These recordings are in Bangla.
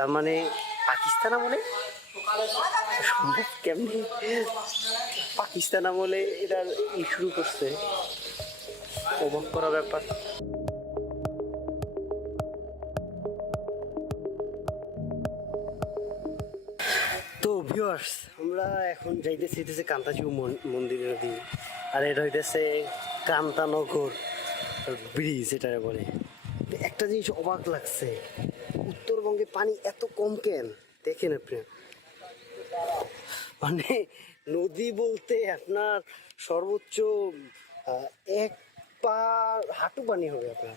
তার মানে পাকিস্তান আমলে সম্ভব কেমনি পাকিস্তান আমলে এটা শুরু করছে, অবাক করা ব্যাপার। তো ভিউয়ার্স, আমরা এখন যাইতেছি কান্তাজিউ মন্দিরের দিকে, আর এটা হইতেছে কান্তানগর ব্রিজ এটা বলে। একটা জিনিস অবাক লাগছে, উত্তরবঙ্গে পানি এত কম কেন দেখেন আপনি। মানে নদী বলতে আপনার সর্বোচ্চ 1 পা হাঁটু পানি হবে আপনার।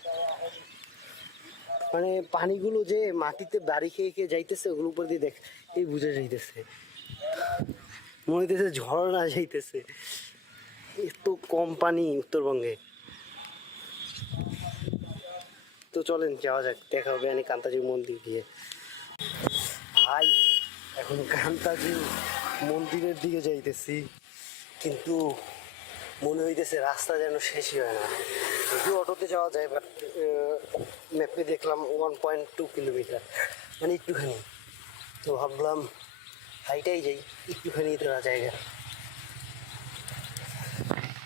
মানে পানিগুলো যে মাটিতে বাড়ি খেয়ে খেয়ে যাইতেছে, ওগুলোর উপর দিয়ে দেখ এই বুঝে যাইতেছে, মনে হইতেছে ঝর্ণা যাইতেছে, এত কম পানি উত্তরবঙ্গে। তো চলেন যাওয়া যাক, দেখা হবে আমি কান্তাজি মন্দির গিয়ে। ভাই এখন কান্তাজি মন্দিরের দিকে যাইতেছি, কিন্তু মনে হইতেছে রাস্তা যেন শেষই হয় না। যদিও অটোতে যাওয়া যায়, বাট ম্যাপে দেখলাম 1.2 কিলোমিটার, মানে একটুখানি। তো ভাবলাম হাইটাই যাই, একটুখানি তোরা জায়গা।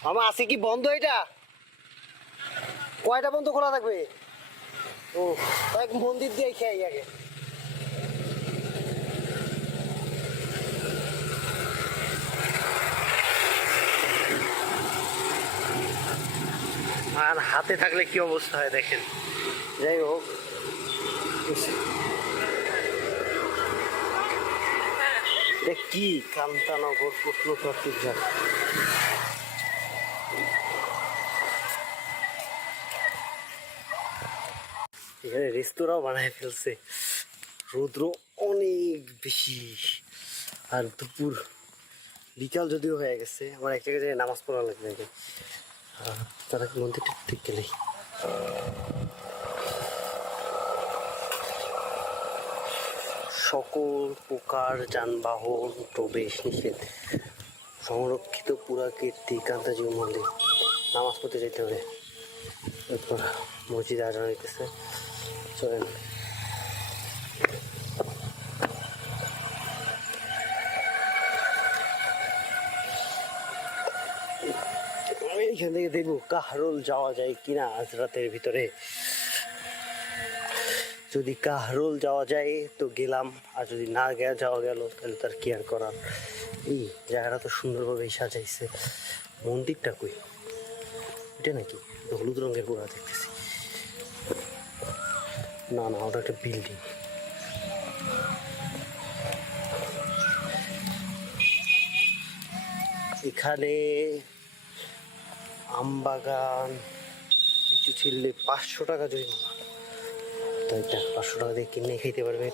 আমার আছে কি বন্ধ? এটা কয়টা বন্ধ খোলা থাকবে? ও এক মন্দির দিয়ে খেয়ে আগে। আর হাতে থাকলে কি অবস্থা হয় দেখেন। যাই হোক, কি কান্তানগর প্রত্নতাত্ত্বিক জায়গা। এখানে রেস্তোরাঁও বানায় ফেলছে। রৌদ্র অনেক বেশি, আর দুপুর বিকাল যদিও হয়ে গেছে। আমার এক জায়গায় নামাজ পড়া লাগবে, তারা মন্দিরটা ঠিক গেলেই। সকল প্রকার যানবাহন প্রবেশ নিষেধ। সংরক্ষিত পুরাকীর্তি কান্তাজিউ মন্দির। নামাজ পড়তে যেতে হবে, এরপর মসজিদে আজান হইতেছে। চলেন। এখান থেকে দেখবো কাহরোল যাওয়া যায় কিনা আজ রাতের ভিতরে। যদি কাহরোল যাওয়া যায় তো গেলাম, আর যদি না যাওয়া গেল তাহলে তার কি আর করার। এই জায়গাটা তো সুন্দরভাবে সাজাইছে। মন্দিরটা কই? এটা নাকি হলুদ রঙের গোড়া দেখতেছি। না না, ওটা একটা বিল্ডিং। এখানে আমবাগান, লিচু ছিললে 500 টাকা জরিমানা। তো এটা 500 টাকা দিয়ে কিনে খাইতে পারবে।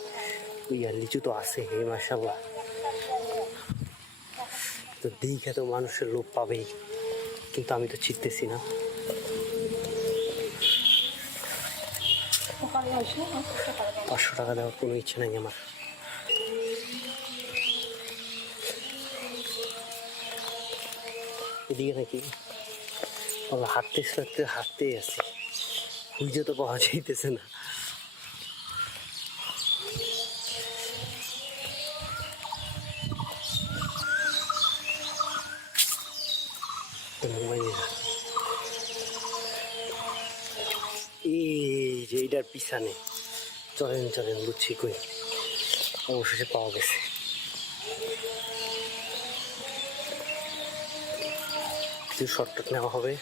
ওই আর লিচু তো আছে, হে মাশাআল্লাহ। তো দেখে তো মানুষের লোভ পাবেই, কিন্তু আমি তো চিনতেছি না। 500 টাকা দেওয়ার কোনো ইচ্ছে নাই আমার। এদিকে নাকি হাঁটতেই আছে, খুঁজে তো পাওয়া যাইতেছে না। এই যে এইটার পিছনে, চলেন চলেন, বুঝছি কই, অবশেষে পাওয়া গেছে। কিছু শর্টকাট নেওয়া হবে,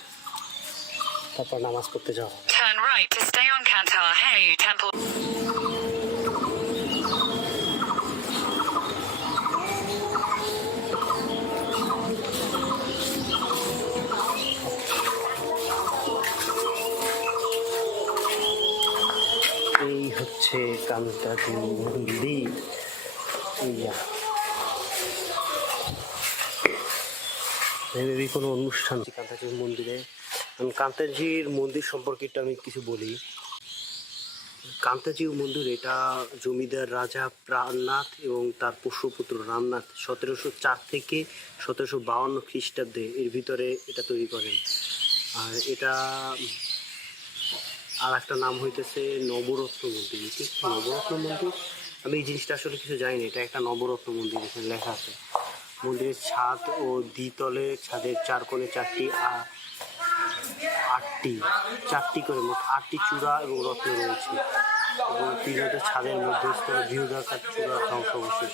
তারপর নামাজ পড়তে যাওয়া হবে। Turn right to stay on Kantajew Temple. এই হচ্ছে কান্তাজি মন্দির। মেবি কোনো অনুষ্ঠান কান্তাজির মন্দিরে। কান্তাজির মন্দির সম্পর্কে আমি কিছু বলি। কান্তাজিউ মন্দির এটা জমিদার রাজা প্রাণনাথ এবং তার পুত্র রামনাথ 1704 থেকে 1752 খ্রিস্টাব্দে এর ভিতরে এটা তৈরি করেন। আর এটা আর একটা নাম হইতেছে নবরত্ন মন্দির। নবরত্ন মন্দির আমি এই জিনিসটা আসলে কিছু জানি, এটা একটা নবরত্ন মন্দির, এখানে লেখা আছে। মন্দিরের ছাদ ও দ্বিতলে ছাদের চার কোণে চারটি করে মোট 8টি চূড়া এবং রত্ন রয়েছে এবং পিরামিডের ছাদের মধ্যস্থলে বৃহদাকার চূড়ার ধ্বংসাবশেষ।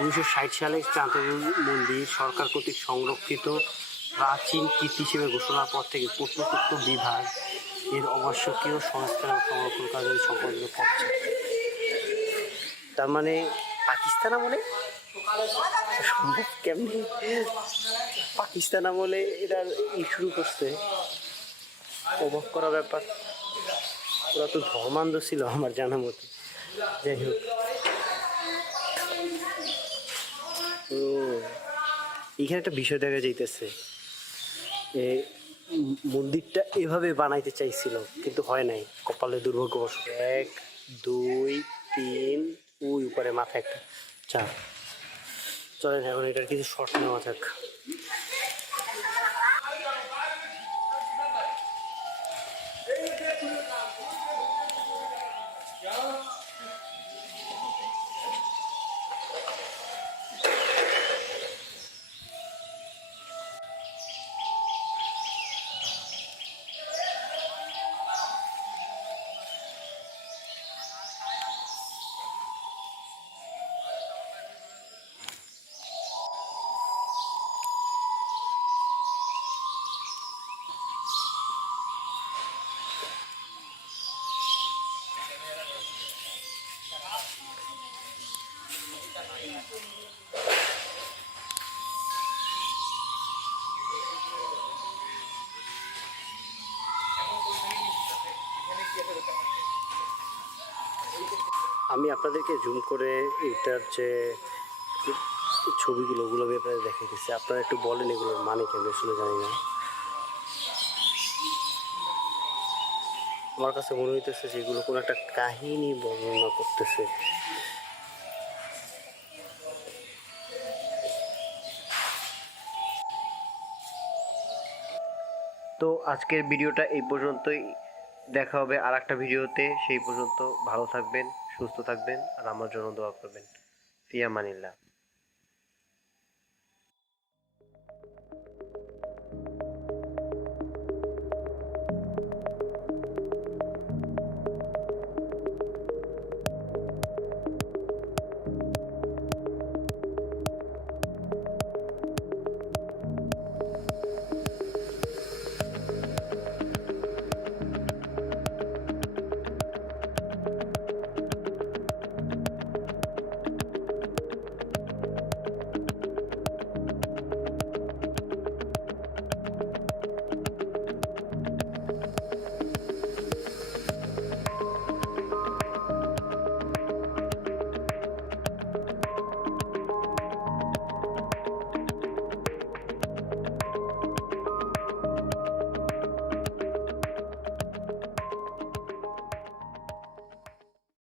1960 সালে কান্তাজু মন্দির সরকার কর্তৃক সংরক্ষিত প্রাচীন কীর্তি হিসেবে ঘোষণার পর থেকে প্রত্নতত্ত্ব বিভাগ এর আবশ্যকীয় সংস্কার ও সংরক্ষণ কাজে সম্পাদন করছে। তার মানে পাকিস্তান আমলে সম্ভব কেমনি, পাকিস্তান আমলে এরা শুরু করছে, অবাক করা ব্যাপার। ওরা তো ধর্মান্ধ ছিল আমার জানা মতে। যাই হোক, এখানে একটা বিষয় দেখা যাইতেছে, মন্দিরটা এভাবে বানাইতে চাইছিল কিন্তু হয় নাই, কপালে দুর্ভাগ্যবশত। 1 2 3 ওই উপরে মাথা একটা 4। চলেন এখন এটার কিছু শর্ট নেওয়া যাক। আমি আপনাদেরকে জুম করে এটার যে ছবিগুলো ওগুলো আমি আপনাদের দেখাইতেছি, আপনারা একটু বলেন এগুলোর মানে কি, আমি আসলে জানি না। আমার কাছে মনে হইতেছে যে এগুলো কোনো একটা কাহিনী বর্ণনা করতেছে। তো আজকের ভিডিওটা এই পর্যন্তই, দেখা হবে আর একটা ভিডিওতে। সেই পর্যন্ত ভালো থাকবেন, সুস্থ থাকবেন আর আমার জন্য দোয়া করবেন। ফি আমানিল্লাহ।